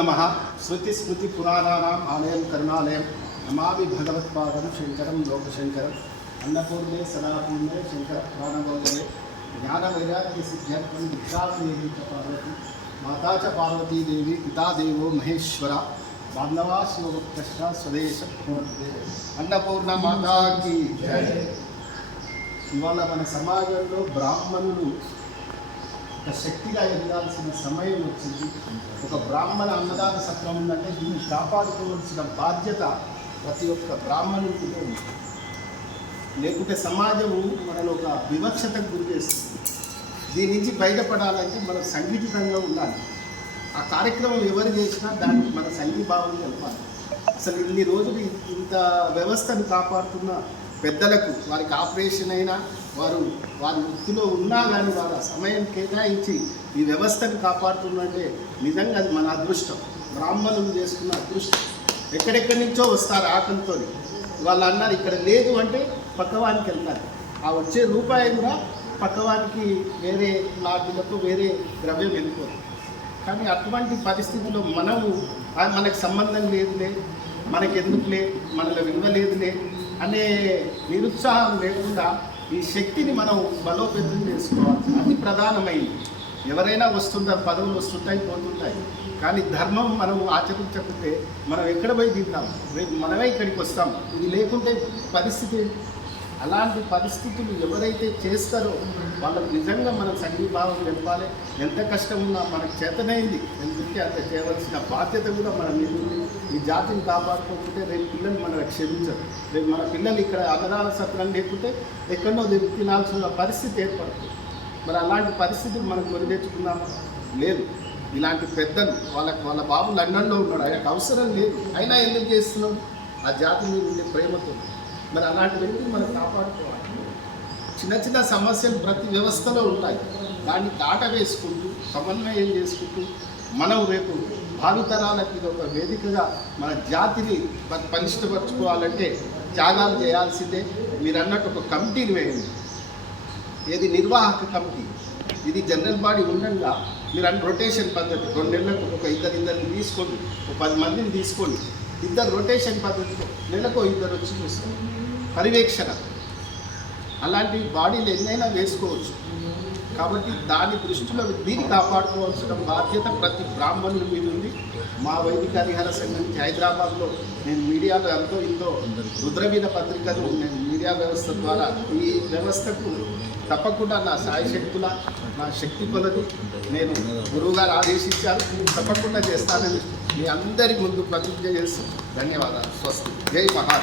నమ శృతి స్మృతి పురాణానాం ఆలయం కరుణాలయం నమామి భగవత్పాదం శంకరం లోకశంకరం అన్నపూర్ణే సదాపూర్ణే శంకర పురాణగౌరవే జ్ఞాన వైరాగ్య సిద్ధ్యర్థం విశాలదేవి చ పార్వతి మాతా చ పార్వతీదేవి పితాదేవో మహేశ్వర బాంధవా శివభక్త స్వదేశ అన్నపూర్ణ మాతాకి ఇవాళ మన సమాజంలో బ్రాహ్మణులు ఒక శక్తిగా ఎదగాల్సిన సమయం వచ్చింది. ఒక బ్రాహ్మణ అన్నదాన సత్రం ఉందంటే దీన్ని కాపాడుకోవాల్సిన బాధ్యత ప్రతి ఒక్క బ్రాహ్మణుడికి ఉంది. లేకుంటే సమాజము మనలో ఒక వివక్షతకు గురి చేస్తుంది. దీని నుంచి బయటపడాలంటే మనం సంఘటితంగా ఉండాలి. ఆ కార్యక్రమం ఎవరు చేసినా దానికి మన సంఘీభావం తెలపాలి. అసలు ఇన్ని రోజులు ఇంత వ్యవస్థను కాపాడుతున్న పెద్దలకు వారికి ఆపరేషన్ అయినా వారు వారి వృత్తిలో ఉన్నా కానీ వాళ్ళ సమయం కేటాయించి ఈ వ్యవస్థను కాపాడుతుందంటే నిజంగా అది మన అదృష్టం. బ్రాహ్మణులు చేసుకున్న అదృష్టం. ఎక్కడెక్కడి నుంచో వస్తారు ఆకలితో వాళ్ళు అన్నారు ఇక్కడ లేదు అంటే పక్కవానికి వెళ్తారు. ఆ వచ్చే రూపాయి కూడా పక్కవానికి వేరే లాడ్లకు వేరే ద్రవ్యం వెళ్ళిపోదు. కానీ అటువంటి పరిస్థితుల్లో మనము మనకు సంబంధం లేదులే మనకెందుకులే మనలో విలువ లేదులే అనే నిరుత్సాహం లేకుండా ఈ శక్తిని మనం బలోపేతం చేసుకోవాలి. అది ప్రధానమైంది. ఎవరైనా వస్తుంటారు పదవులు వస్తుంటాయి పోతుంటాయి. కానీ ధర్మం మనం ఆచరించకుంటే మనం ఎక్కడ పోయి తింటాం? రేపు మనమే ఇక్కడికి వస్తాం. ఇది లేకుంటే పరిస్థితి అలాంటి పరిస్థితులు ఎవరైతే చేస్తారో వాళ్ళకు నిజంగా మనం సంఘీభావం తెలపాలి. ఎంత కష్టం ఉన్నా మనకు చేతనైంది. ఎందుకంటే అంత చేయవలసిన బాధ్యత కూడా మన మీద ఉంది. ఈ జాతిని కాపాడుకోకుంటే రేపు పిల్లలు మనం క్షమించరు. రేపు మన పిల్లలు ఇక్కడ అన్నదాన సత్రం లేకుంటే ఎక్కడో దీన్ని తినాల్సిన పరిస్థితి ఏర్పడుతుంది. మరి అలాంటి పరిస్థితులు మనం కొని తెచ్చుకున్నాము? లేదు. ఇలాంటి పెద్దలు వాళ్ళకి వాళ్ళ బాబు లండన్లో ఉన్నాడు. ఆయనకు అవసరం లేదు. అయినా ఎందుకు చేస్తున్నాం? ఆ జాతి మీద ఉండే ప్రేమతో మరి అలాంటి వ్యక్తిని మనం కాపాడుకోవాలి? చిన్న చిన్న సమస్యలు ప్రతి వ్యవస్థలో ఉంటాయి. దాన్ని దాట వేసుకుంటూ సమన్వయం చేసుకుంటూ మనం రేపు భావితరాలకి ఇది ఒక వేదికగా మన జాతిని ప- త్యాగాలు చేయాల్సిందే. మీరు అన్నట్టు ఒక కమిటీని వేయండి. ఏది నిర్వాహక కమిటీ ఇది జనరల్ బాడీ ఉండగా మీరు అన్ని రొటేషన్ పద్ధతి రెండు నెలలకు ఒక ఇద్దరు ఇద్దరిని తీసుకోండి ఒక పది మందిని తీసుకోండి. ఇద్దరు రొటేషన్ పద్ధతిలో నెలకు ఇద్దరు వచ్చి చూస్తారు. పర్యవేక్షణ. అలాంటి బాడీలు ఎన్నైనా వేసుకోవచ్చు. కాబట్టి దాని దృష్టిలో దీన్ని కాపాడుకోవాల్సిన బాధ్యత ప్రతి బ్రాహ్మణుల మీద ఉంది. మా వైదిక హరిహర సంఘం హైదరాబాద్లో నేను మీడియాలో ఎంతో ఇంతో రుద్రవీణ పత్రికను నేను మీడియా వ్యవస్థ ద్వారా ఈ వ్యవస్థకు తప్పకుండా నా సాయశక్తుల నా శక్తి కొలది. నేను గురువుగారు ఆదేశించారు. తప్పకుండా చేస్తానని మీ అందరి ముందు ప్రతిజ్ఞ చేస్తూ ధన్యవాదాలు. స్వస్తి. జై మహా